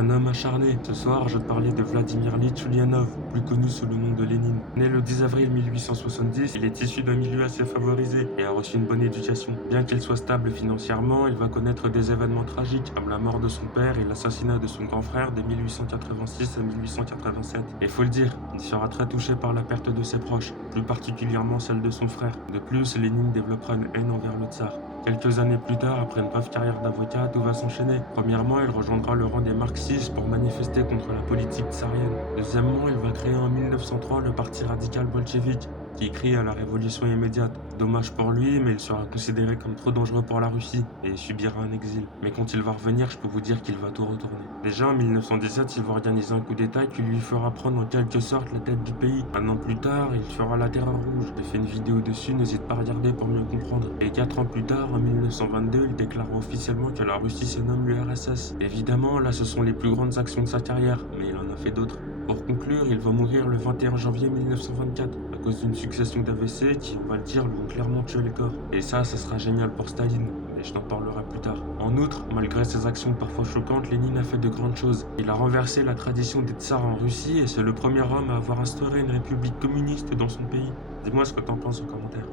un homme acharné. Ce soir, je te parlais de Vladimir Ilyich Ulyanov, plus connu sous le nom de Lénine. Né le 10 avril 1870, il est issu d'un milieu assez favorisé et a reçu une bonne éducation. Bien qu'il soit stable financièrement, il va connaître des événements tragiques, comme la mort de son père et l'assassinat de son grand frère de 1886 à 1887. Et faut le dire, il sera très touché par la perte de ses proches, plus particulièrement celle de son frère. De plus, Lénine développera une haine envers le tsar. Quelques années plus tard, après une brève carrière d'avocat, tout va s'enchaîner. Premièrement, il rejoindra le rang des marxistes pour manifester contre la politique tsarienne. Deuxièmement, il va créer en 1903 le parti radical bolchevique, qui crie à la révolution immédiate. Dommage pour lui, mais il sera considéré comme trop dangereux pour la Russie et subira un exil. Mais quand il va revenir, je peux vous dire qu'il va tout retourner. Déjà en 1917, il va organiser un coup d'état qui lui fera prendre en quelque sorte la tête du pays. Un an plus tard, il fera la terreur rouge. J'ai fait une vidéo dessus, n'hésite pas à regarder pour mieux comprendre. Et 4 ans plus tard, en 1922, il déclare officiellement que la Russie se nomme l'URSS. Évidemment, là ce sont les plus grandes actions de sa carrière, mais il en a fait d'autres. Pour conclure, il va mourir le 21 janvier 1924 à cause d'une succession d'AVC qui, on va le dire, lui ont clairement tué le corps. Et ça sera génial pour Staline, et je t'en parlerai plus tard. En outre, malgré ses actions parfois choquantes, Lénine a fait de grandes choses. Il a renversé la tradition des tsars en Russie et c'est le premier homme à avoir instauré une république communiste dans son pays. Dis-moi ce que t'en penses en commentaire.